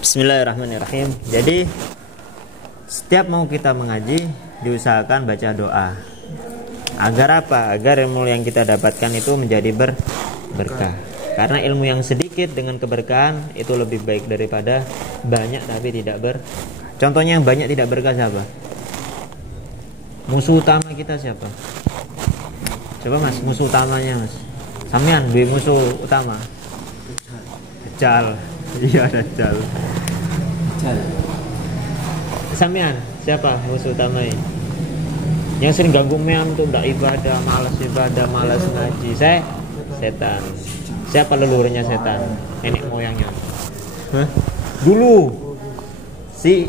Bismillahirrahmanirrahim. Jadi setiap mau kita mengaji diusahakan baca doa. Agar apa? Agar ilmu yang kita dapatkan itu menjadi berkah. Karena ilmu yang sedikit dengan keberkahan itu lebih baik daripada banyak tapi tidak Contohnya yang banyak tidak berkah siapa? Musuh utama kita siapa? Coba mas, musuh utamanya mas. Sampean duwe musuh utama. Dajjal. Iya Dajjal. Sampean siapa musuh utamanya? Yang sering ganggu mean tuh ndak ibadah, malas ngaji. Setan. Siapa leluhurnya setan? Nenek moyangnya. Hah? Dulu si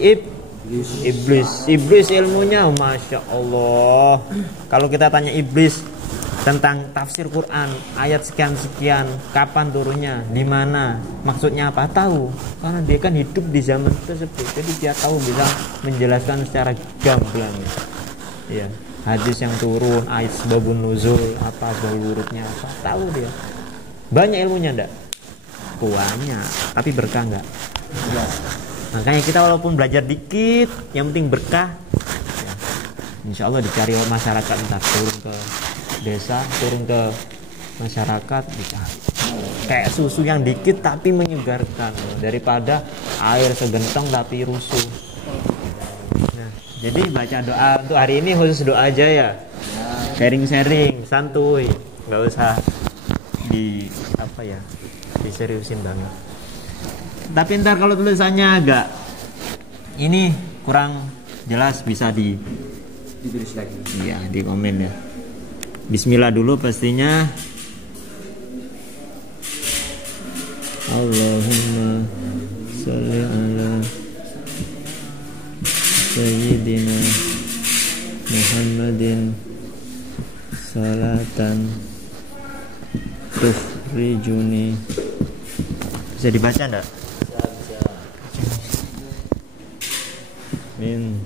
Iblis ilmunya Masya Allah. Kalau kita tanya Iblis tentang tafsir Quran, ayat sekian-sekian, kapan turunnya, di mana, maksudnya apa, tahu. Karena dia kan hidup di zaman tersebut, jadi dia tahu, bisa menjelaskan secara gamblang. Ya, hadis yang turun, ayat sebabun nuzul, apa sebab urutnya apa, tahu dia. Banyak ilmunya enggak? Banyak, tapi berkah enggak? Ya. Makanya kita walaupun belajar dikit, yang penting berkah. Ya. Insya Allah dicari masyarakat, entah turun ke desa, turun ke masyarakat, dicari. Kayak susu yang dikit tapi menyegarkan, daripada air segentong tapi rusuh. Nah, jadi baca doa untuk hari ini khusus doa aja ya. Sharing-sharing, santuy, nggak usah diseriusin banget. Tapi ntar kalau tulisannya agak ini kurang jelas bisa ditulis lagi. Iya, di komen ya. Bismillah dulu pastinya. Allahumma sholli ala sayyidina Muhammadin salatan tukhrijuni. Bisa dibaca enggak? Min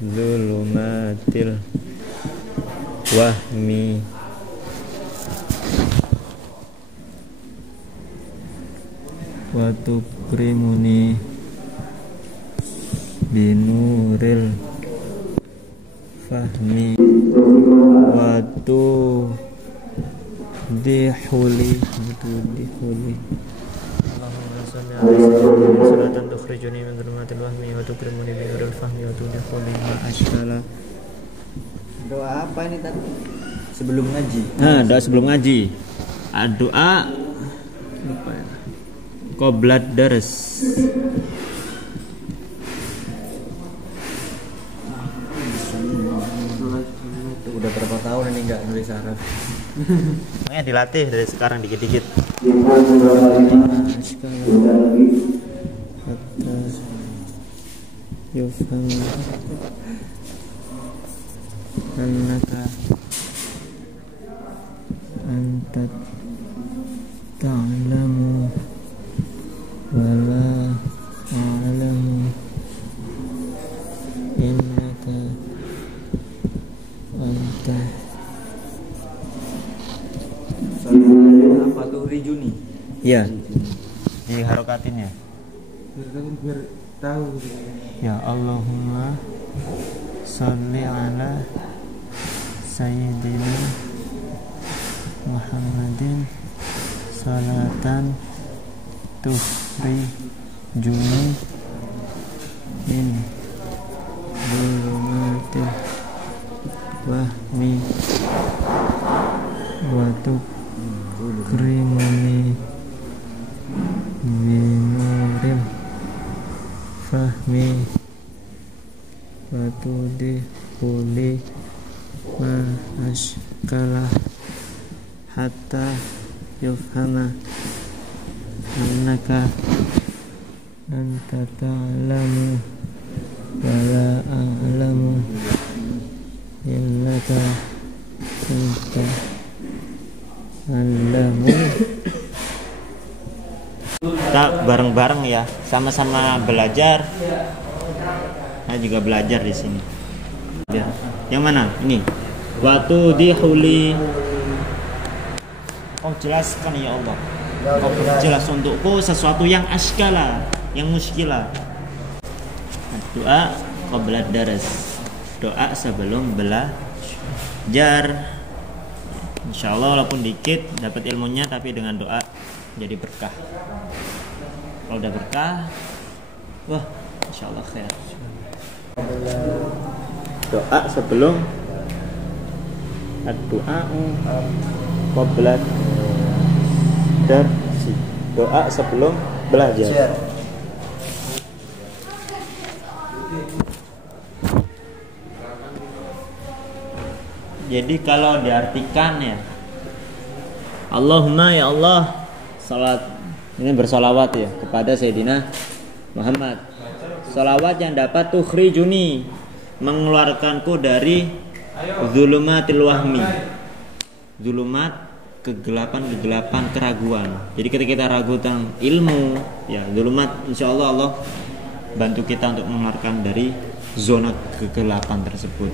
zulumatil wahmi wa tukrimuni binuril fahmi wa tudihuli Allahumma sholli ala sayyidina salatan tukhrijuni min dhulumatil wahmi wa tukrimuni binuril fahmi wa tudihuli ma ashkala. Doa apa ini tadi? Sebelum ngaji. Nah, doa sebelum ngaji. Doa lupa ya. Qoblat dars. Udah berapa tahun ini nggak nulis Arab? Makanya dilatih dari sekarang dikit-dikit. Annaka anta ta'lamu wa la a'lamu innaka anta Apa tuh rijuni? ya di harokatin ya. Biar tahu. Ya Allahumma sholli ala sayyidina Muhammadin salatan tukhrijuni min dhulumatil wahmi wa tukrimuni binuril fahmi wa tudihuli ma ashkala hatta yufhama annaka anta ta'lamu wa la a'lamu innaka anta alamu. Kita bareng-bareng ya, sama-sama belajar. Saya juga belajar di sini. Ya. Yang mana? Ini. Watu dihuli. Oh jelaskan ya Allah. Oh jelas untukku sesuatu yang askala. yang muskilah. Doa qabla daras. Doa sebelum belajar. Insyaallah walaupun dikit dapat ilmunya, tapi dengan doa jadi berkah. Kalau udah berkah, wah, insyaallah khair. Doa sebelum doa qabla darsi. Doa sebelum belajar. Jadi kalau diartikan ya, Allahumma ya Allah, salat ini bersolawat ya kepada Sayyidina Muhammad. Solawat yang dapat tukhrijuni, mengeluarkanku dari zulumatil wahmi, zulumat kegelapan keraguan. Jadi ketika kita ragu tentang ilmu, ya zulumat, insyaallah Allah bantu kita untuk mengeluarkan dari zona kegelapan tersebut.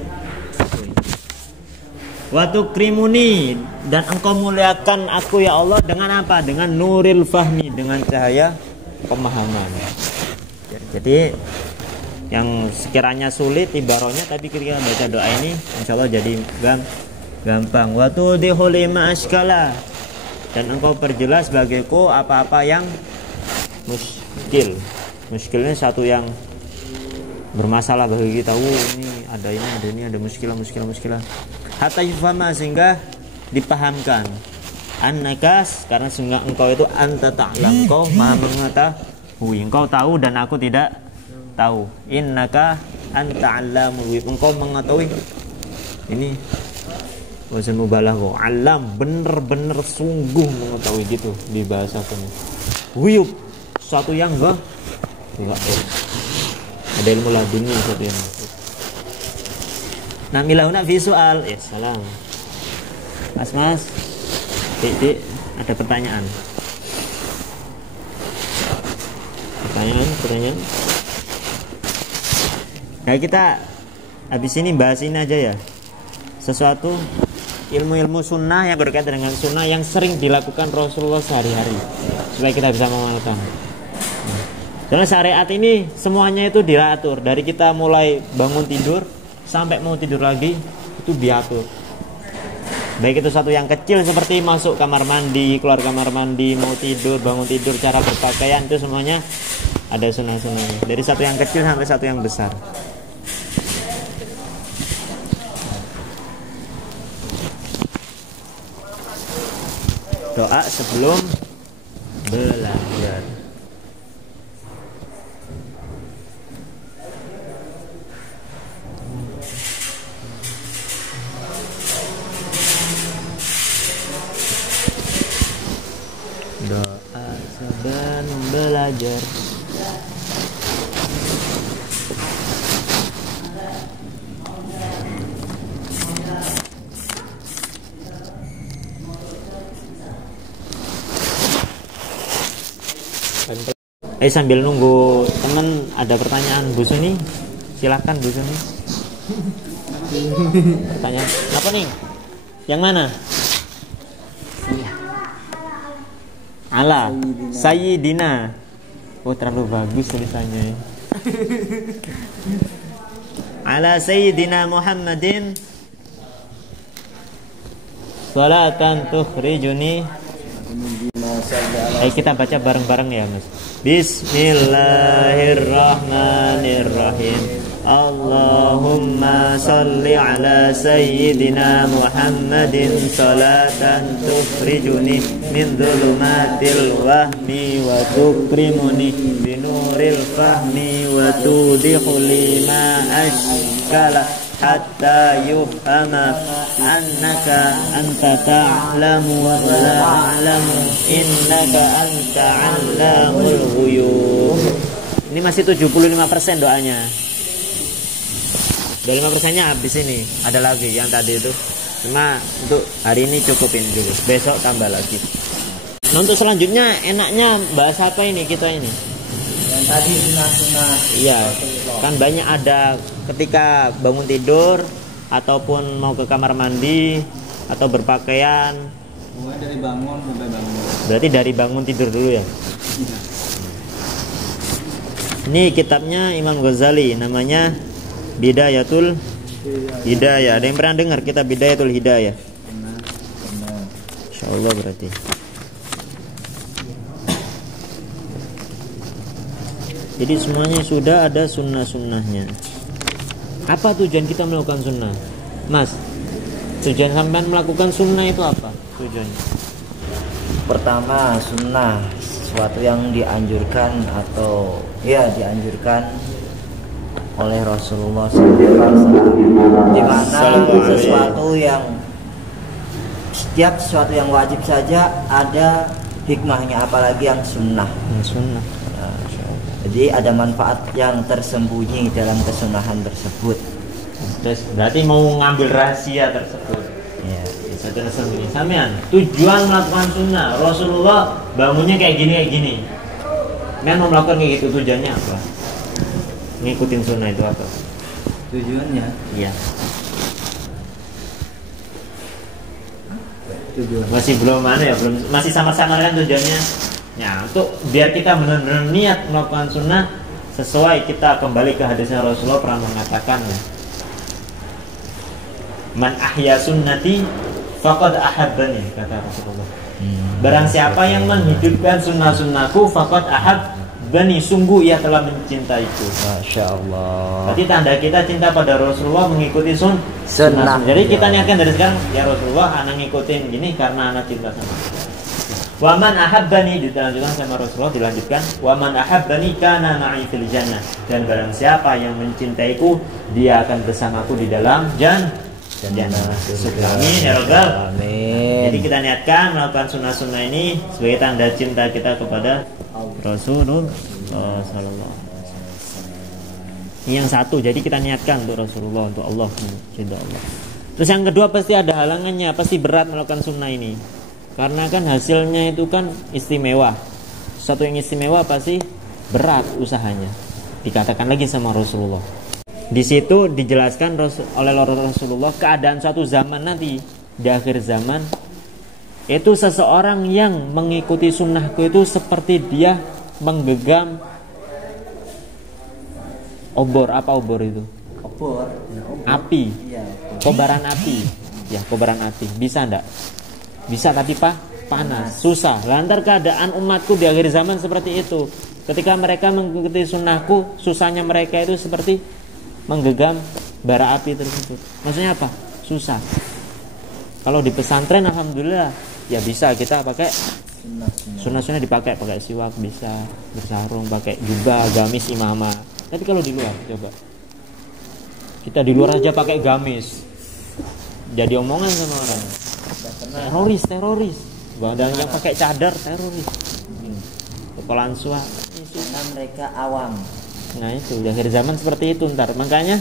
Wa tukrimuni, dan engkau muliakan aku ya Allah dengan apa? Dengan nuril fahmi, dengan cahaya pemahaman. Jadi yang sekiranya sulit ibaratnya, tapi ketika baca doa ini insyaallah jadi gampang. Wa tudhihul lima askala, dan engkau perjelas bagiku apa-apa yang muskil. Muskilnya satu yang bermasalah bagi kita. Ini ada muskilah. Hatta yufama, sehingga dipahamkan. Annakas, karena sehingga engkau itu anta ta'lam, engkau maha mengetahui, engkau tahu dan aku tidak tahu. Innaka anta 'allamul ghuyub, engkau mengetahui. Ini wazan mubalaghah, alam, bener-bener sungguh mengetahui, gitu di bahasa kamu. Ghuyub, sesuatu yang enggak ada ilmu laduni, sesuatu yang Namilahuna fi soal. Salam. Mas, Dik, ada pertanyaan. Nah, kita habis ini bahas ini aja ya. Sesuatu ilmu-ilmu sunnah yang berkaitan dengan sunnah yang sering dilakukan Rasulullah sehari-hari, supaya kita bisa mengamalkan. Karena syariat ini semuanya itu diatur, dari kita mulai bangun tidur sampai mau tidur lagi itu diatur. Baik itu satu yang kecil seperti masuk kamar mandi, keluar kamar mandi, mau tidur, bangun tidur, cara berpakaian, itu semuanya ada sunnah-sunnahnya. Dari satu yang kecil sampai satu yang besar. Doa sebelum belajar. Doa sebelum belajar. Sambil nunggu teman ada pertanyaan Bu Suni, silakan Bu Suni. Pertanyaan apa nih? Yang mana? Ala Sayyidina. Oh, terlalu bagus tulisannya. Ala Sayyidina Muhammadin salatan tukhrijuni. Ayo kita baca bareng-bareng ya, Mas. Bismillahirrahmanirrahim. Allahumma salli ala Sayyidina Muhammadin salatan tukhrijuni min dhulumatil wahmi wa tukrimuni binuril fahmi wa tudhihu lima ashkala hatta yufhama annaka anta ta'lamu wa la a'lamu innaka anta 'allamul ghuyub. Ini masih 75% doanya. 25%-nya habis ini. Ada lagi yang tadi itu. Cuma untuk hari ini cukupin dulu. Besok tambah lagi. Nah, untuk selanjutnya enaknya bahas apa ini kita ini? Yang tadi sunnah-sunnah. Iya. Kan banyak ada ketika bangun tidur ataupun mau ke kamar mandi atau berpakaian. Mulai dari bangun sampai bangun. Berarti dari bangun tidur dulu ya? Ini kitabnya Imam Ghazali, namanya Bidayatul Hidayah. Ada yang pernah dengar kitab Bidayatul Hidayah? Pernah. Insyaallah berarti. Jadi semuanya sudah ada sunnah-sunnahnya. Apa tujuan kita melakukan sunnah, Mas? Tujuan sampean melakukan sunnah itu apa tujuannya? Pertama, sunnah sesuatu yang dianjurkan atau ya dianjurkan oleh Rasulullah SAW, di mana sesuatu yang setiap sesuatu yang wajib saja ada hikmahnya, apalagi yang sunnah. Sunnah. Jadi ada manfaat yang tersembunyi dalam kesunahan tersebut. Terus berarti mau ngambil rahasia tersebut. Ya. Bisa tersembunyi. Sampean tujuan melakukan sunnah, Rasulullah bangunnya kayak gini. Men mau melakukan kayak gitu, tujuannya apa? Ngikutin sunnah itu apa? Tujuannya? Iya. Tujuan. Masih belum masih samar-samar kan tujuannya. Ya, untuk biar kita benar-benar niat melakukan sunnah sesuai, kita kembali ke hadisnya Rasulullah pernah mengatakan, man ahya sunnati faqad ahabbani, kata Rasulullah. Barang siapa yang menghidupkan sunnah-sunnahku faqad ahabbani, sungguh ia telah mencintaiku. Masya Allah. Berarti tanda kita cinta pada Rasulullah mengikuti Sunnah. Jadi kita niatkan dari sekarang, ya Rasulullah, anak ngikutin gini karena anak cinta sama Allah. Waman ahabbani, dilanjutkan sama Rasulullah, dilanjutkan waman ahabbani kana ma'i fil jannah, dan barang siapa yang mencintaiku dia akan bersamaku di dalam jannah. Amin ya rabbal. Amin. Jadi kita niatkan melakukan sunnah-sunnah ini sebagai tanda cinta kita kepada Rasulullah sallallahu alaihi wasallam. Yang satu, jadi kita niatkan untuk Rasulullah, untuk Allah, cinta Allah. Terus yang kedua, pasti ada halangannya, pasti berat melakukan sunnah ini. Karena kan hasilnya itu kan istimewa. Satu yang istimewa pasti berat usahanya. Dikatakan lagi sama Rasulullah. Di situ dijelaskan oleh Rasulullah keadaan suatu zaman nanti, di akhir zaman, itu seseorang yang mengikuti sunnahku itu seperti dia menggenggam obor. Apa obor itu? Obor. Api. Iya. Kobaran api. Ya, kobaran api. Bisa enggak? Bisa, tapi panas, susah. Lantar keadaan umatku di akhir zaman seperti itu. Ketika mereka mengikuti sunnahku, susahnya mereka itu seperti menggenggam bara api tersebut. Maksudnya apa? Susah. Kalau di pesantren alhamdulillah ya bisa kita pakai sunnah-sunnah, dipakai, pakai siwak bisa, bersarung, pakai jubah, gamis, imamah. Tapi kalau di luar, coba kita di luar aja pakai gamis, jadi omongan sama orang. Teroris. Badan yang pakai cadar teroris. Kepalaan suah. Karena mereka awam. Nah itu di akhir zaman seperti itu ntar. Makanya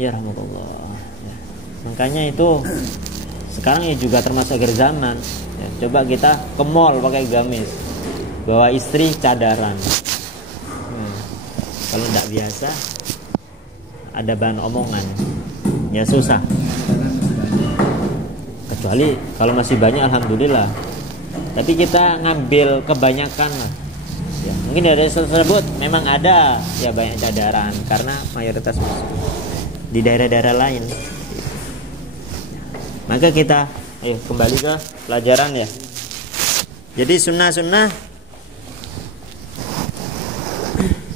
ya rahmatullah ya. Makanya itu sekarang ya juga termasuk akhir zaman ya, coba kita ke mall pakai gamis, bawa istri cadaran. Kalau tidak biasa ada bahan omongan ya susah. Kecuali kalau masih banyak alhamdulillah. Tapi kita ngambil kebanyakan lah. Ya, mungkin dari tersebut memang ada ya banyak cadaran karena mayoritas di daerah-daerah lain. Maka kita kembali ke pelajaran ya. Jadi sunnah-sunnah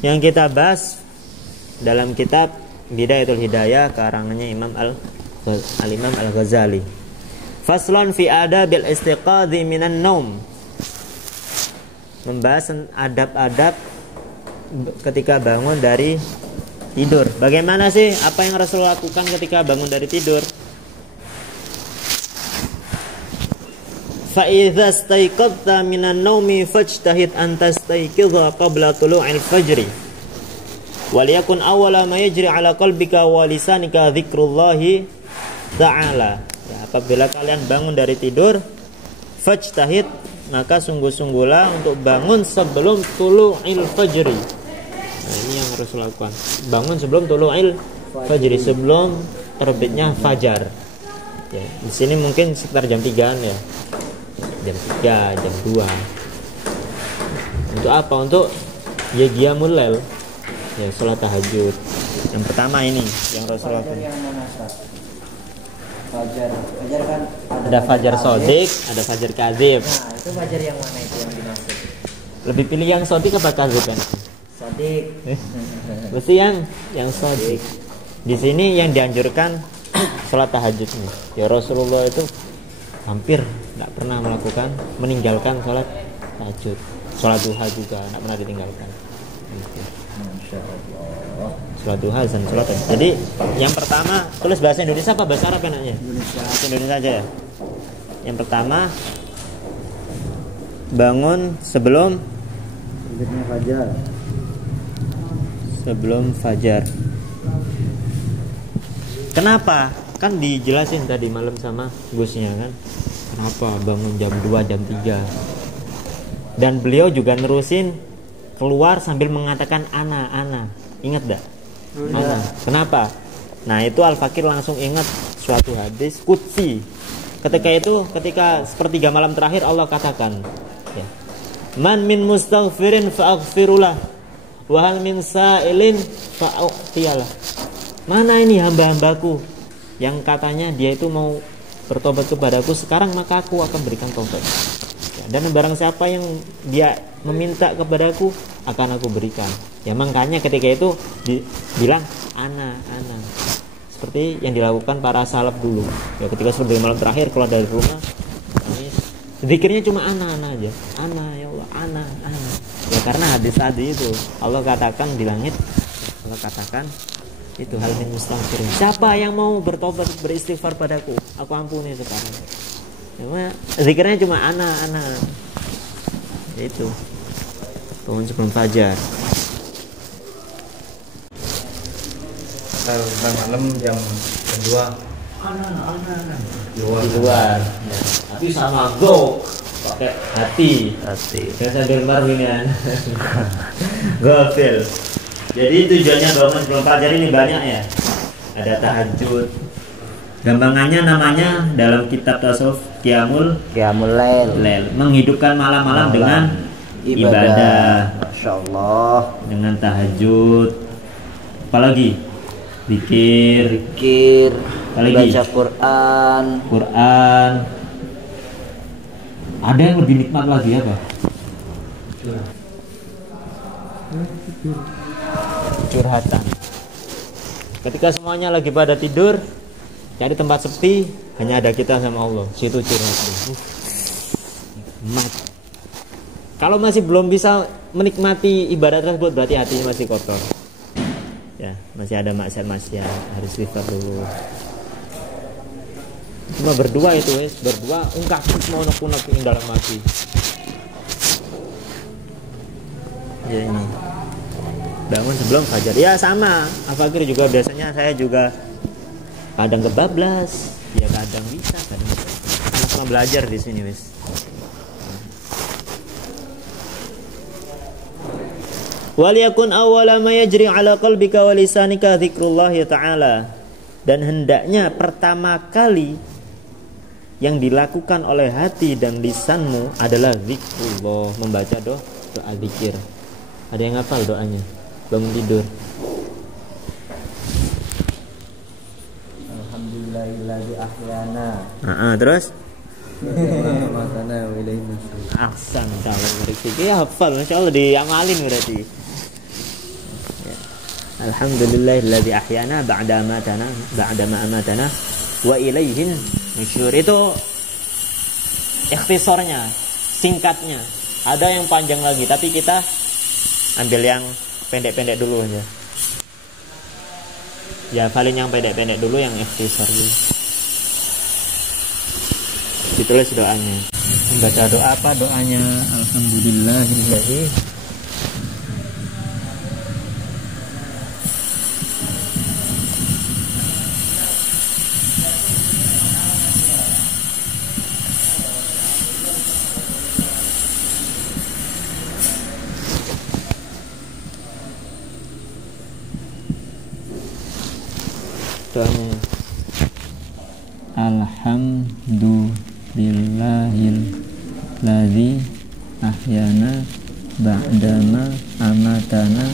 yang kita bahas dalam kitab Bidayatul Hidayah karangannya Imam Al-Imam Al-Ghazali. Faslon fi adabil istiqadhi minan naum. Membahas adab-adab ketika bangun dari tidur. Bagaimana sih apa yang Rasul lakukan ketika bangun dari tidur? Fa idza staiqadta minan naumi fajtahid an tastaiqidha qabla tulu'il fajri. Waliyakun awwala ma yajri ala qalbika wa lisanika dzikrullahi ta'ala. Ya, apabila kalian bangun dari tidur, fajtahid, maka sungguh-sungguhlah untuk bangun sebelum tulu'il fajri. Nah, ini yang harus lakukan. Bangun sebelum tulu'il fajri, sebelum terbitnya fajar. Ya, di sini mungkin sekitar jam 3-an ya. Jam 3, jam 2. Untuk apa? Untuk Ya qiyamul lail. Ya salat tahajud. Yang pertama ini yang Rasulullah. Fajar yang mana, Ustaz? Fajar kan Ada fajar sodik, ada fajar kadzib. Nah, itu fajar yang mana itu yang dimaksud? Lebih pilih yang sodik apa kadzib kan? Sodik. Mesti yang sodik. Di sini yang dianjurkan sholat tahajudnya. Ya Rasulullah itu hampir tidak pernah meninggalkan sholat tahajud. Sholat duha juga tidak pernah ditinggalkan. Gitu. Masya Allah. Sholat duha dan sholat tahajud. Jadi yang pertama tulis bahasa Indonesia apa bahasa Arab enaknya? Bahasa Indonesia aja ya. Yang pertama bangun sebelum fajar. Kenapa? Kan dijelasin tadi malam sama Gusnya kan. Kenapa bangun jam 2, jam 3. Dan beliau juga nerusin keluar sambil mengatakan ana. Ingat enggak? Ana. Kenapa? Nah, itu Al-Fakir langsung ingat suatu hadis qudsi. Ketika sepertiga malam terakhir Allah katakan, ya. Man min mustaghfirin fa'aghfirulah wa hal min sa'ilin fa'u'tiyalah. Mana ini hamba-hambaku yang katanya dia itu mau bertobat kepadaku sekarang, maka aku akan berikan tobat. Ya, dan barang siapa yang dia meminta kepadaku akan aku berikan. Ya makanya ketika itu bilang ana. Seperti yang dilakukan para salaf dulu. Ya ketika seperti malam terakhir keluar dari rumah, zikirnya cuma ana aja. Ana ya Allah, ana. Ya karena hadis tadi itu Allah katakan di langit, Allah katakan itu hal min mustaghfirin. Siapa yang mau bertobat beristighfar padaku, aku ampuni sekarang. Cuma zikirnya cuma ana. Itu bangun sebelum fajar. Malam jam 2 Di luar. Ya. Tapi sama go pakai hati. Jangan sambil marwinian. Gofil. Jadi tujuannya bangun sebelum fajar ini banyak ya. Ada tahajud. Gampangannya namanya dalam kitab tasawuf qiyamul lail. Menghidupkan malam-malam dengan ibadah. Masya Allah. Dengan tahajud. Apalagi? Zikir. Apalagi? Baca Quran. Ada yang lebih nikmat lagi apa? Curhatan. Ketika semuanya lagi pada tidur, cari tempat sepi, hanya ada kita sama Allah. Situ curhatan. Kalau masih belum bisa menikmati ibadah tersebut, berarti hatinya masih kotor. Ya, masih ada maksiat, harus istighfar dulu. Cuma berdua itu, berdua ungkapin semua unek-unek yang dalam hati. Ya ini. Bangun sebelum fajar. Ya sama. Al-Fakir juga biasanya saya juga kadang kebablas, ya kadang bisa, kadang tidak. Sama belajar di sini, wis. Waliyakun awwala ma yajri ala qalbika wa lisanika dzikrullah ta'ala. Dan hendaknya pertama kali yang dilakukan oleh hati dan lisanmu adalah zikrullah, membaca doa zikir. Ada yang hafal doanya bangun tidur? Alhamdulillahilladzi ahyana. Terus? Matana wa ilaihi nusyur. Ahsan, kalau berarti ya hafal, masyaallah diamalin berarti. Ya. Alhamdulillahilladzi ahyana ba'da ma amatana wa ilaihin nusyur. Itu ikhtisarnya, singkatnya. Ada yang panjang lagi, tapi kita ambil yang pendek-pendek dulu aja. Ya, paling yang pendek-pendek dulu, yang ikhtisar dulu. Ditulis doanya. Membaca doa apa doanya? Alhamdulillahilladzi doanya. Alhamdulillahilladzi ahyana ba'dama amatana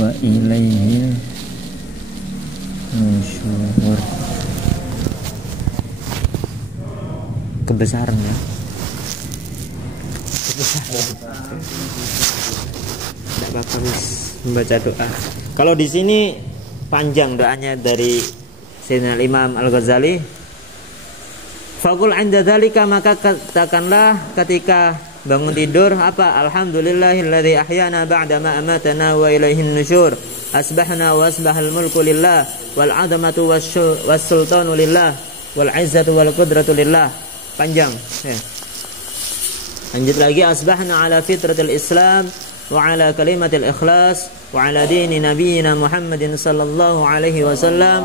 wa ilaihil nusyur. Kebesaran ya. Kebesaran. Tidak apa-apa membaca doa. Kalau di sini panjang doanya dari Sayyidina Imam Al-Ghazali. Faqul 'inda dzalika, maka katakanlah ketika bangun tidur apa? Alhamdulillahilladzi ahyana ba'da ma amatana wa ilaihin nusyur. Asbahna wa asbahal mulku lillah wal 'azamatu was sultanu lillah wal 'izzatu wal qudratu lillah. Panjang ya. Lanjut lagi, asbahna ala fitratil Islam wa ala kalimatil ikhlas wa ala dini nabiyyina Muhammadin sallallahu alaihi wasallam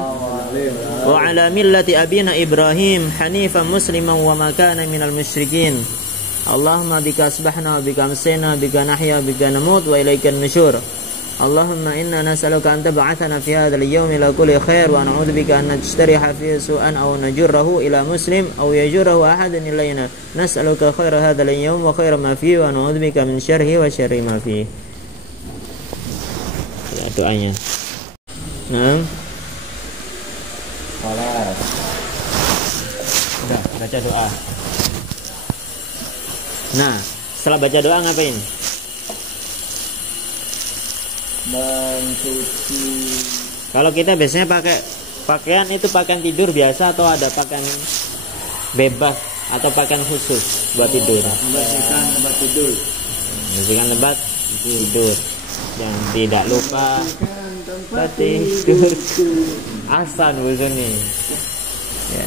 wa ala millati abina Ibrahim hanifan musliman wa ma kana minal musyrikin. Allahumma bika asbahna wa bika amsayna bika nahya wa bika namut wa ilaikan nusyur. Allahumma inna nas'aluka an tab'athana fi hadzal yawmi ila kulli khair wa na'udzu bika an najtariha fi su'an aw najurrahu ila muslim aw yajurrahu ahadan ilaina. Nas'aluka khaira hadzal yawm wa khaira ma fihi wa na'udzu bika min syarrihi wa syarri ma fihi. Ya, doanya. Nah. Salat. Udah, baca doa. Nah, setelah baca doa ngapain? Mencuci. Kalau kita biasanya pakai pakaian itu pakaian tidur biasa atau ada pakaian bebas atau pakaian khusus buat tidur? Membersihkan tempat tidur. Membersihkan tempat tidur. Yang tidak lupa tempat tidur. Asan ini. Ya.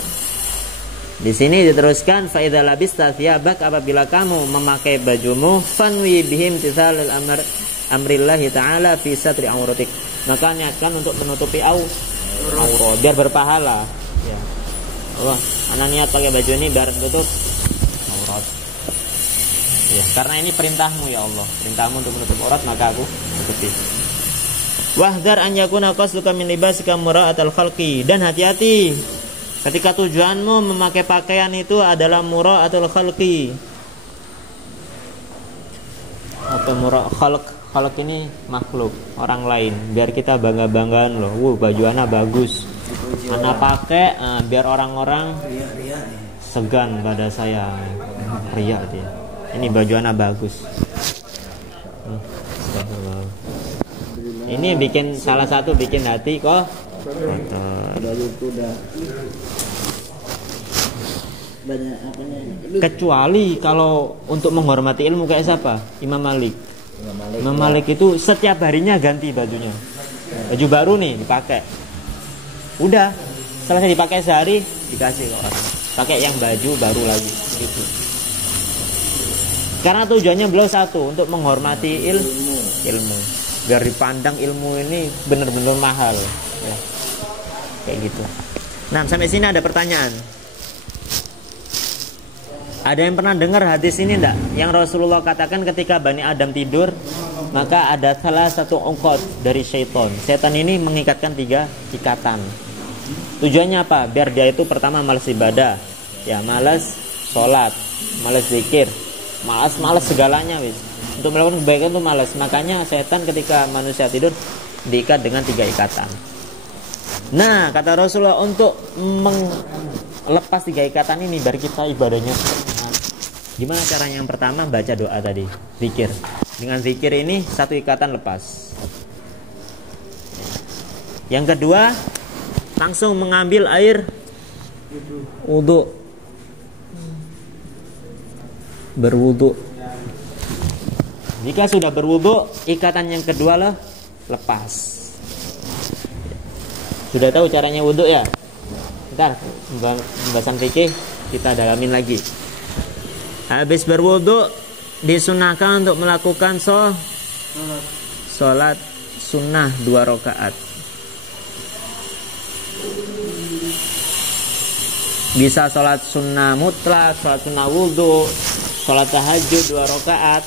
Di sini diteruskan fa idza labista thiyabak, apabila kamu memakai bajumu fanwi bihim tithalul amrillahi ta'ala fi satri auratik, maka niatkan untuk menutupi aurat biar berpahala ya. Allah, ana niat pakai baju ini biar tutup aurat ya, karena ini perintahmu ya Allah, perintahmu untuk menutup aurat, maka aku tutupi. Wahdar an yakuna qasduka min libasika mura'atal khalqi, dan hati-hati ketika tujuanmu memakai pakaian itu adalah mura'atul khalqi. Apa mura'atul khalq? Kalau ini makhluk orang lain, biar kita bangga-banggaan loh. Baju ana bagus, ana pakai biar orang-orang segan pada saya. Ria dia. Ini baju ana bagus. Ini bikin salah satu bikin hati kok. Kecuali kalau untuk menghormati ilmu kayak siapa? Imam Malik. Imam Malik itu setiap harinya ganti bajunya. Baju baru nih dipakai. Udah, selesai dipakai sehari dikasih ke orang. Pakai yang baju baru lagi gitu. Karena tujuannya beliau satu, untuk menghormati ilmu. Biar dipandang ilmu ini benar-benar mahal ya. Kayak gitu. Nah, sampai sini ada pertanyaan. Ada yang pernah dengar hadis ini enggak? Yang Rasulullah katakan ketika Bani Adam tidur, maka ada salah satu ungkot dari syaitan. Setan ini mengikatkan 3 ikatan. Tujuannya apa? Biar dia itu pertama malas ibadah, ya malas sholat, malas zikir, malas segalanya wis. Untuk melakukan kebaikan itu malas. Makanya setan ketika manusia tidur diikat dengan 3 ikatan. Nah, kata Rasulullah, untuk melepas 3 ikatan ini biar kita ibadahnya gimana caranya? Yang pertama baca doa tadi, zikir. Dengan zikir ini 1 ikatan lepas. Yang kedua, langsung mengambil air wudu, berwudu. Jika sudah berwudu, ikatan yang kedua lah lepas. Sudah tahu caranya wudu ya? Ntar pembahasan fikih kita dalamin lagi. Habis berwudu disunahkan untuk melakukan sholat sunnah 2 rakaat. Bisa sholat sunnah mutlak, sholat sunnah wudu, sholat tahajud 2 rakaat.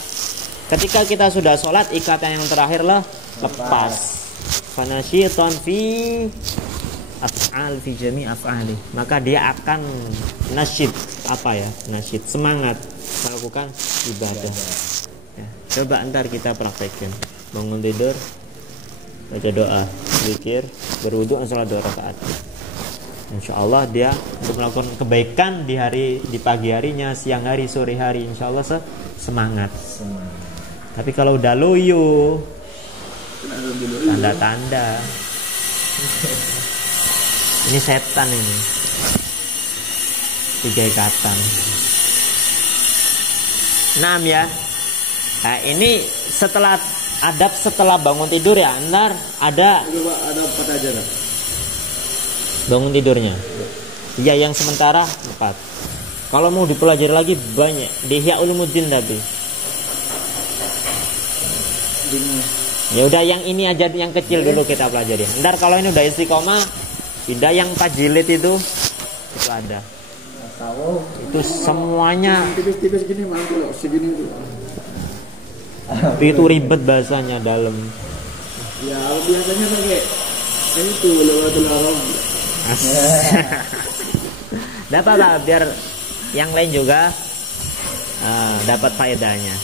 Ketika kita sudah sholat, ikatan yang terakhir lah lepas. Fanasyiton fi af'al fi jami' af'ali, maka dia akan nasyid, nasyid, semangat melakukan ibadah ya. Coba ntar kita praktekkan. bangun tidur, baca doa, zikir, berwudu, sholat 2 rakaat. Insya Allah dia untuk melakukan kebaikan di pagi harinya, siang hari, sore hari, insya Allah semangat. Tapi kalau udah loyo, tanda-tanda ini setan ini, 3 ikatan. 6 ya. Nah ini setelah bangun tidur ya, ntar ada 4 aja kan? Bangun tidurnya. Iya, yang sementara 4. Kalau mau dipelajari lagi banyak di Ihya Ulumuddin tapi. Ya udah yang ini aja, yang kecil dulu kita pelajari. Ntar kalau ini udah istiqomah, pindah yang 4 jilid itu ada. Itu semuanya tipis-tipis gini malah kalau segini tuh. Itu ribet bahasanya dalam. Ya biasanya pakai itu lewatul haram. Dapat lah biar yang lain juga dapat faedahnya.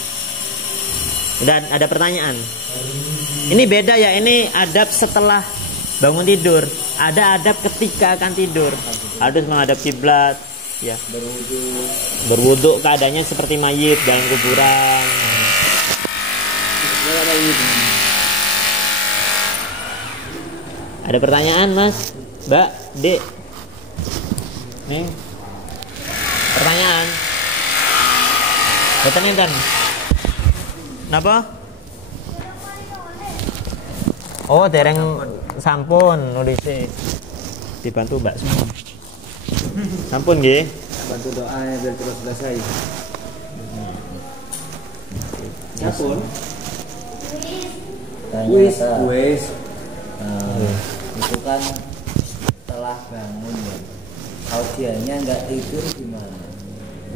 Dan ada pertanyaan. Ini beda ya, ini adab setelah bangun tidur. Ada adab ketika akan tidur. Harus menghadap kiblat, ya. Berwudu keadaannya seperti mayit dalam kuburan. Ada pertanyaan Mas, Mbak, Dek? Nih pertanyaan. Betul nih, kenapa? Oh, dereng sampun nulis dibantu Mbak semua. Sampun nggih. Bantu doanya biar cepat selesai. Sampun. Wis. Itu kan setelah bangun ya. Kalau dianya nggak tidur gimana?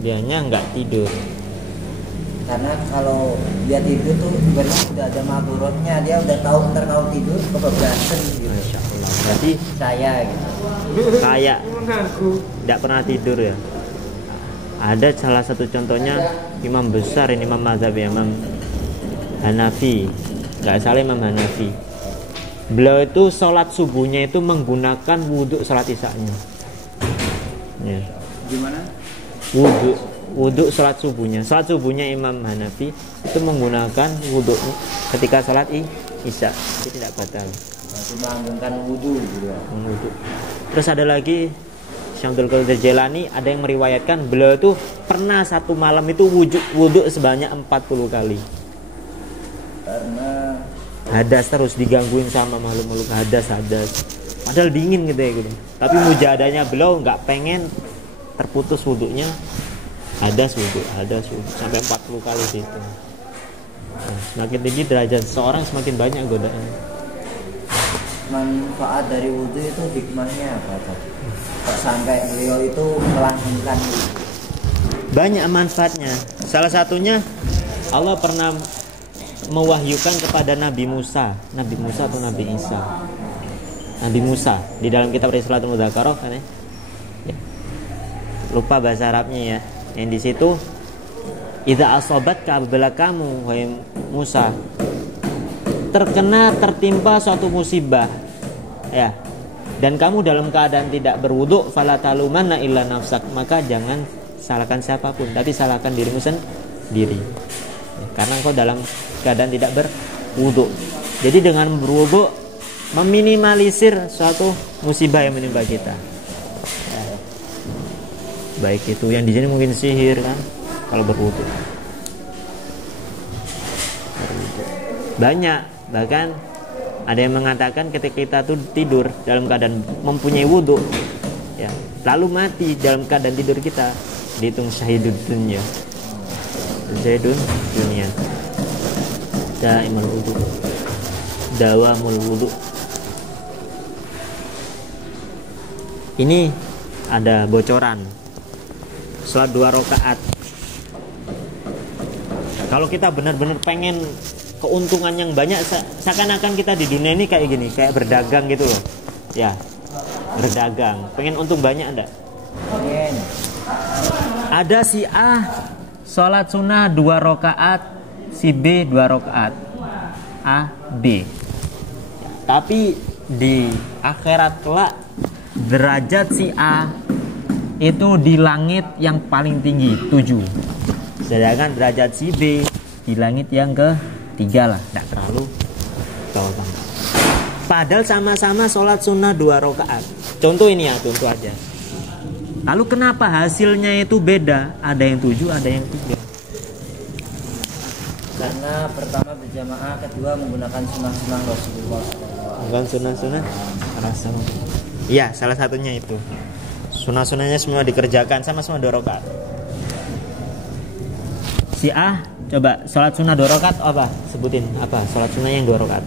Dianya nggak tidur. Karena kalau dia tidur tuh sebenarnya udah ada maturotnya, dia udah tahu ntar kalau tidur kebablasan gitu. Masya Allah. Berarti Saya gitu. kayak tidak pernah tidur ya. Ada salah satu contohnya imam besar ini, imam mazhab ya, Imam Hanafi. Nggak salah Imam Hanafi. Beliau itu sholat subuhnya itu menggunakan wudhu sholat isya-nya. Ya. Gimana? Wudhu sholat subuhnya. Sholat subuhnya Imam Hanafi itu menggunakan wudhu ketika sholat isya. Jadi tidak batal. Masih melanggengkan wudhu gitu. Wudhu. Terus ada lagi Syekh Abdul Qadir Jailani, ada yang meriwayatkan beliau itu pernah satu malam itu wudhu sebanyak 40 kali. Karena Hadas terus digangguin sama makhluk-makhluk hadas. Padahal dingin gitu ya gitu. Tapi mujahadahnya beliau nggak pengen terputus wudhunya. Hadas wudhu sampai 40 kali gitu. Nah, semakin tinggi derajat seorang semakin banyak godaan. manfaat dari wudhu itu hikmahnya apa Pak? Kok sampai beliau itu melanggengkan wudhu? Banyak manfaatnya. Salah satunya Allah pernah mewahyukan kepada Nabi Musa atau Nabi Isa. Nabi Musa di dalam kitab Risalatul Mudzakarah kan ya. Lupa bahasa Arabnya ya. Yang di situ idza asabatka apabila kamu wahai Musa tertimpa suatu musibah ya, dan kamu dalam keadaan tidak berwudu, fala talumanna illa nafsak, maka jangan salahkan siapapun tapi salahkan dirimu sendiri ya, karena engkau dalam keadaan tidak berwudu. Jadi dengan berwudu meminimalisir suatu musibah yang menimpa kita ya. Baik itu yang di sini mungkin sihir kan kalau berwudu. Banyak, bahkan ada yang mengatakan ketika kita tuh tidur dalam keadaan mempunyai wudu ya, lalu mati dalam keadaan tidur kita, dihitung syahidun dunya. Syahidun dunia. Daimul wudu. Dawamul wudu. Ini ada bocoran. Salat 2 rakaat. Kalau kita benar-benar pengen keuntungan yang banyak, seakan-akan kita di dunia ini kayak gini, kayak berdagang gitu loh ya, berdagang pengen untung banyak enggak? Ada si A sholat sunnah 2 rakaat, si B 2 rakaat, A, B. Tapi di akhirat kelak derajat si A itu di langit yang paling tinggi 7. Sedangkan derajat si B di langit yang ke-3 lah, tidak terlalu jauh banget. Padahal sama-sama sholat sunnah 2 rakaat. Contoh ini ya, contoh aja. Lalu kenapa hasilnya itu beda? Ada yang 7, ada yang 3. Karena pertama berjamaah, kedua menggunakan sunnah-sunnah Rasulullah SAW. Bukan sunnah-sunnah Rasulullah. Iya, salah satunya itu. Sunnah-sunnahnya semua dikerjakan sama-sama 2 rakaat. Si A, coba sholat sunnah 2 rakaat apa? Sebutin apa? Sholat sunnah yang 2 rakaat.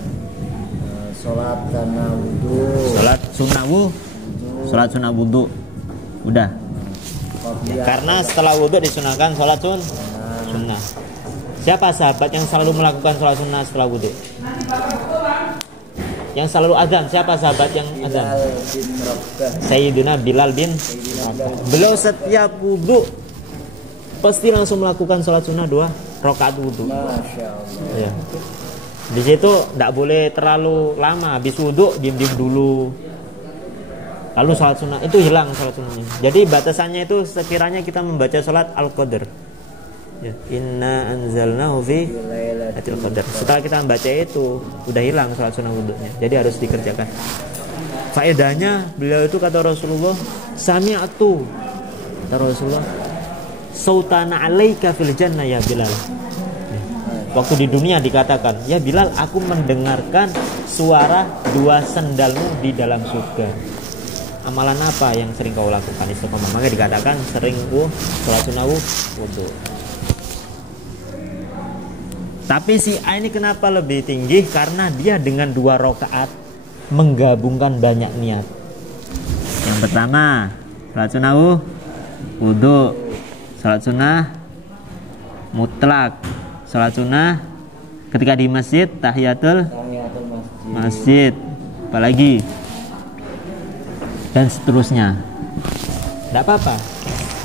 Sholat karena wudhu. Sholat sunnah sholat sunnah wudhu. Udah. Karena setelah wudhu disunahkan sholat sunnah. Siapa sahabat yang selalu melakukan sholat sunnah setelah wudhu? Yang selalu azan, siapa sahabat yang azan? Sayyidina Bilal bin Rabah. Beliau setiap wudhu pasti langsung melakukan sholat sunnah 2 rakaat wudhu. Masya Allah. Ya. Di situ tidak boleh terlalu lama. Habis wudhu diam-diam dulu. Lalu sholat sunnah itu hilang sholat sunnahnya. Jadi batasannya itu sekiranya kita membaca sholat al-qadar. Ya. Inna anzalnahu fi lailatul qadar. Setelah kita membaca itu udah hilang sholat sunnah wudhunya. Jadi harus dikerjakan. Faedahnya beliau itu kata Rasulullah, sami'atu, kata Rasulullah, sautana alaika fil jannah ya Bilal. Waktu di dunia dikatakan, ya Bilal, aku mendengarkan suara 2 sendalmu di dalam surga. Amalan apa yang sering kau lakukan? Istiqomah. Maka dikatakan sering sholat sunnah wudhu. Tapi si A ini kenapa lebih tinggi? Karena dia dengan 2 rakaat menggabungkan banyak niat. Yang pertama, sholat sunnah wudhu, sholat sunnah mutlak, sholat sunnah ketika di masjid, tahiyatul masjid, apalagi, dan seterusnya. Tidak apa-apa,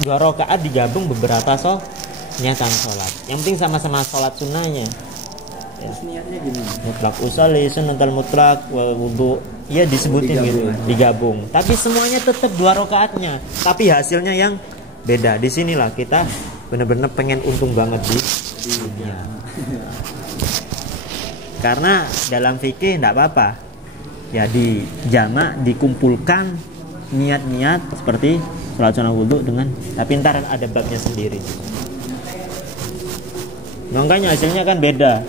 2 rakaat digabung beberapa niatan sholat. Yang penting sama-sama sholat sunnahnya. Terus niatnya gimana? Mutlak usolli sunnatul mutlak wal wudu. Ya disebutin gitu, digabung. Tapi semuanya tetap 2 rakaatnya. Tapi hasilnya yang beda. Di sinilah kita benar-benar pengen untung banget di dunia. Karena dalam fikih tidak apa-apa. Ya di jamak dikumpulkan niat-niat seperti sholat sunnah wudhu dengan, tapi ntar ada babnya sendiri. Makanya hasilnya kan beda.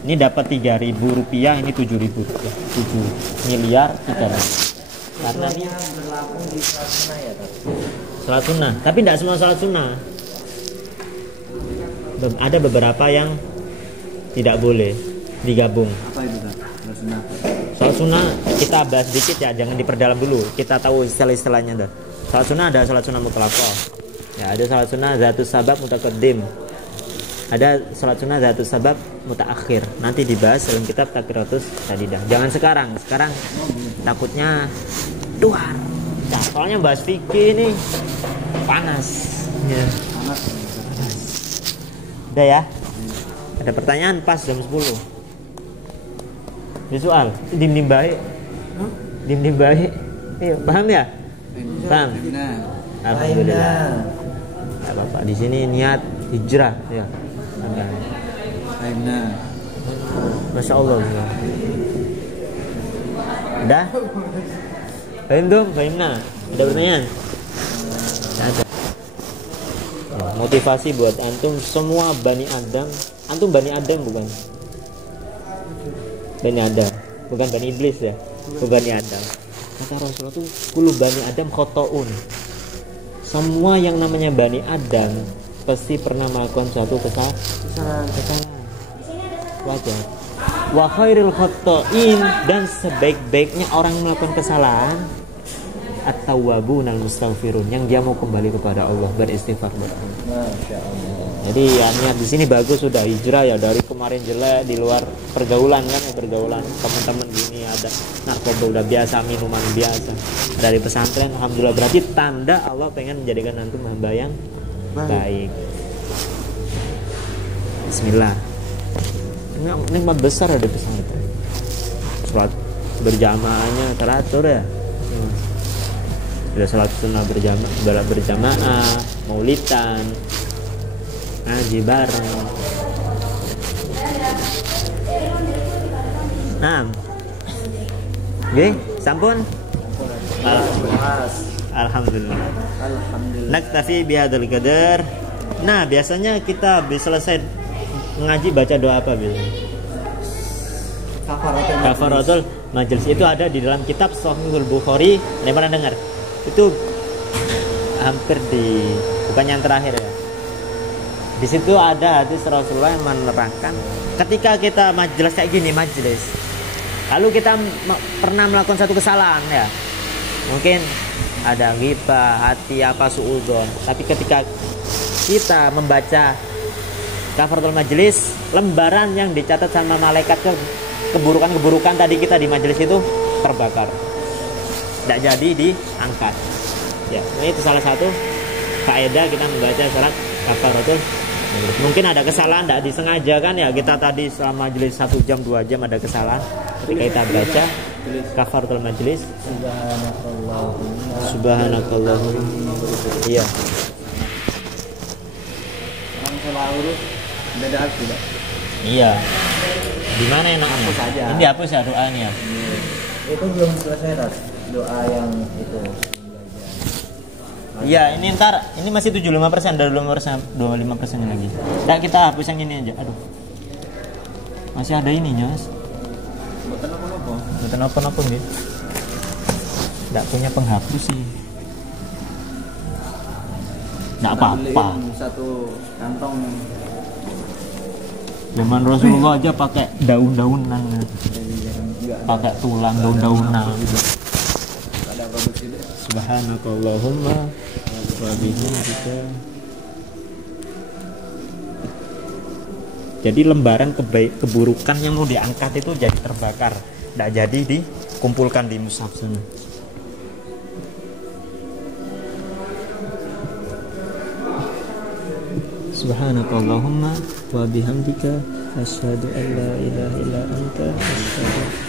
Ini dapat 3.000 rupiah, ini 7.000 rupiah, 7 miliar 3. Karena ini berlaku di sholat sunnah ya, sholat sunnah, tapi tidak semua sholat sunnah. Ada beberapa yang tidak boleh digabung. Apa itu Kak? Sholat sunnah. Sholat sunnah kita bahas sedikit ya, jangan diperdalam dulu. Kita tahu istilah-istilahnya dah. Sholat sunnah ada sholat sunnah mutlaqah. Ya, ada sholat sunnah zatus sabab mutaqaddim. Ada sholat sunnah zatus sabab mutaakhir. Nanti dibahas dalam kitab Takbiratus Sadidah. Jangan sekarang. Sekarang takutnya duar. Nah, soalnya bahas fikih ini panas. Ya. Panas. Udah ya. Ada pertanyaan pas jam 10. Di soal dim-dim baik. Dim-dim baik. Paham ya? Paham. Nah, Alhamdulillah. Enggak apa-apa. Di sini niat hijrah ya. nah. Masya Allah. Udah? Fahim tuh? Fahimna? Ada pertanyaan? Ada. Motivasi buat antum semua Bani Adam. Antum Bani Adam bukan? Bani Adam, bukan Bani Iblis ya? Bukan Bani Adam. Kata Rasulullah tuh kullu Bani Adam khotoun. Semua yang namanya Bani Adam pasti pernah melakukan suatu kesalahan. Wajar. Wa khairul khotoin, dan sebaik-baiknya orang yang melakukan kesalahan at-tawwabun al-mustaghfirun, yang dia mau kembali kepada Allah, beristighfar kepada Allah. Masya Allah. Jadi ya niat di sini bagus, sudah hijrah ya dari kemarin jelek di luar pergaulan kan ya, pergaulan teman-teman gini ada narkoba udah biasa, minuman biasa. Dari pesantren alhamdulillah, berarti tanda Allah pengen menjadikan antum hamba yang baik. Bismillah. nikmat besar ada pesantren. Sholat berjamaahnya teratur ya. Ada sholat sunnah berjamaah, maulidan, ngaji bareng. Nah, oke, sampun. Alhamdulillah. Naktafi bihadzal qadar. Nah, biasanya kita bisa selesai ngaji baca doa apa biasanya? Kafaratul Majlis. Itu ada di dalam kitab Shahihul Bukhari. Ada pernah dengar? Itu hampir bukan yang terakhir ya. Di situ ada hadis Rasulullah yang menerangkan ketika kita majelis kayak gini, majelis, lalu kita pernah melakukan satu kesalahan ya, mungkin ada ghibah, hati apa suudzon, tapi ketika kita membaca kafaratul majlis, lembaran yang dicatat sama malaikat keburukan-keburukan tadi kita di majelis itu terbakar, tidak jadi diangkat ya. Itu salah satu faedah kita membaca surat kafaratul. Mungkin ada kesalahan, tidak disengaja kan ya, kita tadi selama majelis 1 jam 2 jam ada kesalahan, ketika kita baca kafaratul majlis, subhanakallahumma, iya. Orang salah urus beda tidak? Iya. Di mana enaknya? Hapus aja. Ini hapus ya doanya. Itu belum selesai Ras, doa yang itu. Iya, ini ntar ini masih 75%, dari 25% lagi. Nah, kita hapus yang ini aja. Aduh. Masih ada ininya, Mas. Bukan apa-apa nih. Enggak punya penghapus sih. Enggak apa-apa. Satu kantong. Zaman Rasulullah aja pakai daun-daunan. Pakai tulang daun-daunan. Ada produksi deh. Subhanakallahumma wa bihamdika. Jadi lembaran keburukan yang mau diangkat itu jadi terbakar, tidak jadi dikumpulkan di mushaf sana. Subhanakallahumma wa bihamdika asyhadu an la ilaha illa anta astaghfiruka.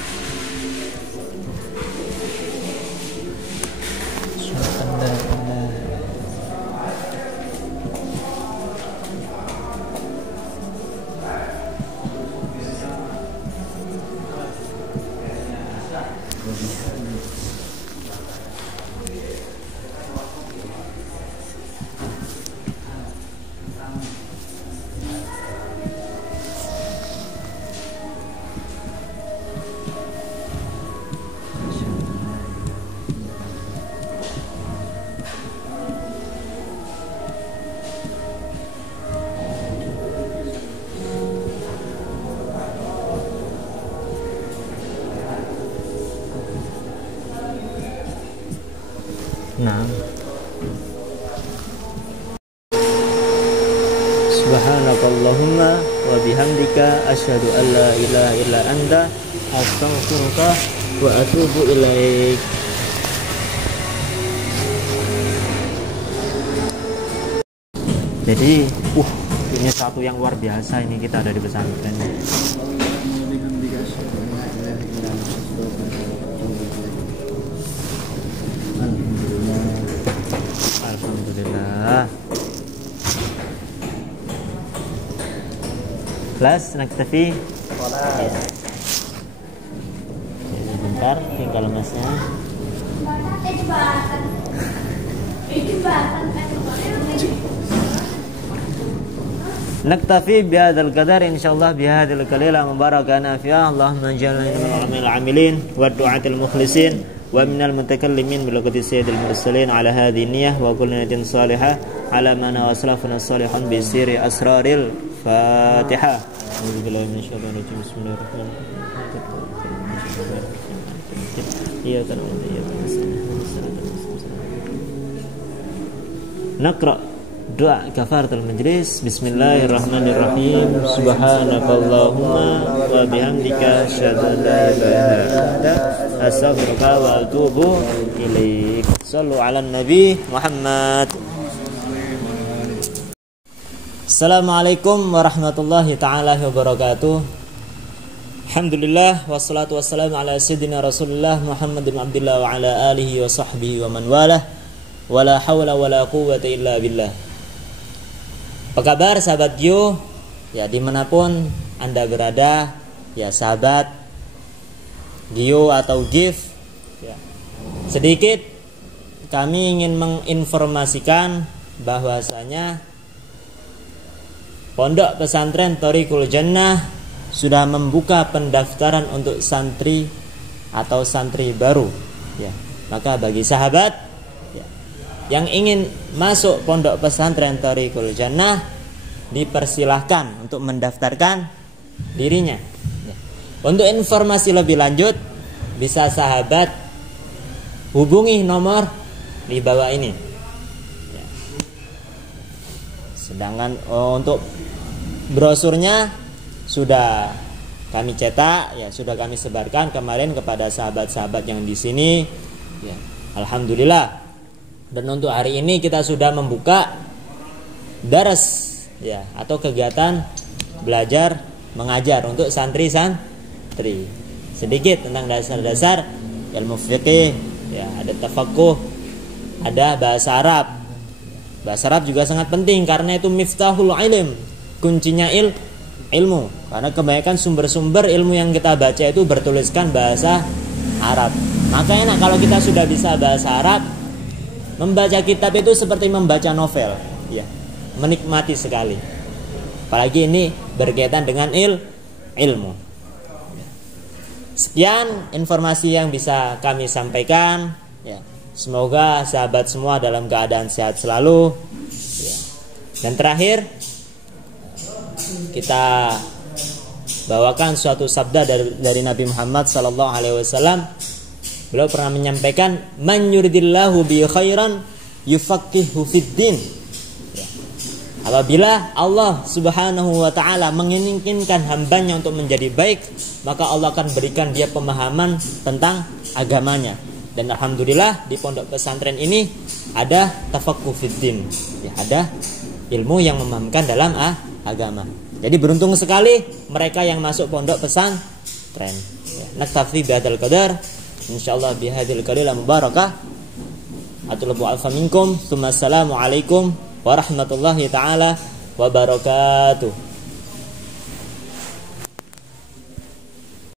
Nah, subhanakallahumma wa bihamdika asyhadu an la ilaha illa anta astaghfiruka wa atubu ilaik. Jadi, ini satu yang luar biasa, ini kita ada di pesantren. Alhamdulillah. Kelas naktafi. Bentar, tinggal masnya. Naktafi bihadzal qadar insyaallah bihadzal qalila mubarakana fi Allahumma ij'alna minal ulama'il 'amilin wa du'atil mukhlisin wa minal mutakallimin bil lughati sayyidil mursalin ala hadhihi niyyah wa kullu niyatin salihah ala mana wa salafuna salihun bi sirri asraril Fatihah. A'udzu billahi minasyaitonir rajim. Bismillahirrahmanirrahim. Iyyaka na'budu wa iyyaka nasta'in. Naqra doa kafaratul majlis. Bismillahirrahmanirrahim. Subhanakallahumma wa bihamdika asyhadu an la ilaha illa anta astaghfiruka wa atubu ilaik. Shallu 'alan nabi Muhammad. Assalamualaikum warahmatullahi taala wabarakatuh. Alhamdulillah wassalatu wassalamu ala sayyidina Rasulullah Muhammad bin Abdullah wa ala alihi wa sahbihi wa man walah. Wala hawla wala quwwata illa billah. Apa kabar sahabat Gio? Ya, dimanapun Anda berada, ya sahabat Gio atau GIF, ya. Sedikit kami ingin menginformasikan bahwasanya Pondok Pesantren Thoriqul Jannah sudah membuka pendaftaran untuk santri atau santri baru, ya. Maka bagi sahabat, ya, yang ingin masuk Pondok Pesantren Thoriqul Jannah dipersilahkan untuk mendaftarkan dirinya, ya. Untuk informasi lebih lanjut bisa sahabat hubungi nomor di bawah ini, ya. Sedangkan untuk brosurnya sudah kami cetak, ya, sudah kami sebarkan kemarin kepada sahabat-sahabat yang di sini, ya. Alhamdulillah. Dan untuk hari ini kita sudah membuka daras, ya, atau kegiatan belajar mengajar untuk santri-santri. Sedikit tentang dasar-dasar ilmu fikih, ya, ada tafaqquh, ada bahasa Arab. Bahasa Arab juga sangat penting karena itu miftahul ilm, kuncinya ilmu. Karena kebanyakan sumber-sumber ilmu yang kita baca itu bertuliskan bahasa Arab. Maka enak kalau kita sudah bisa bahasa Arab, membaca kitab itu seperti membaca novel, ya, menikmati sekali. Apalagi ini berkaitan dengan ilmu. Sekian informasi yang bisa kami sampaikan, ya. Semoga sahabat semua dalam keadaan sehat selalu, ya. Dan terakhir kita bawakan suatu sabda dari Nabi Muhammad sallallahu alaihi wasallam. Beliau pernah menyampaikan, "Man yuridillahu bi khairan yufaqihu fiddin." Ya. Apabila Allah Subhanahu wa taala menginginkan hambanya untuk menjadi baik, maka Allah akan berikan dia pemahaman tentang agamanya. Dan alhamdulillah di pondok pesantren ini ada tafaqquh fiddin, ya, ada ilmu yang memahamkan dalam agama. Jadi beruntung sekali mereka yang masuk pondok pesantren. Ya, naktafi bihadzal qadar. Insyaallah bihadzal qadar mubarakah. Atlubu alfa minkum. Assalamu alaikum warahmatullahi taala wabarakatuh.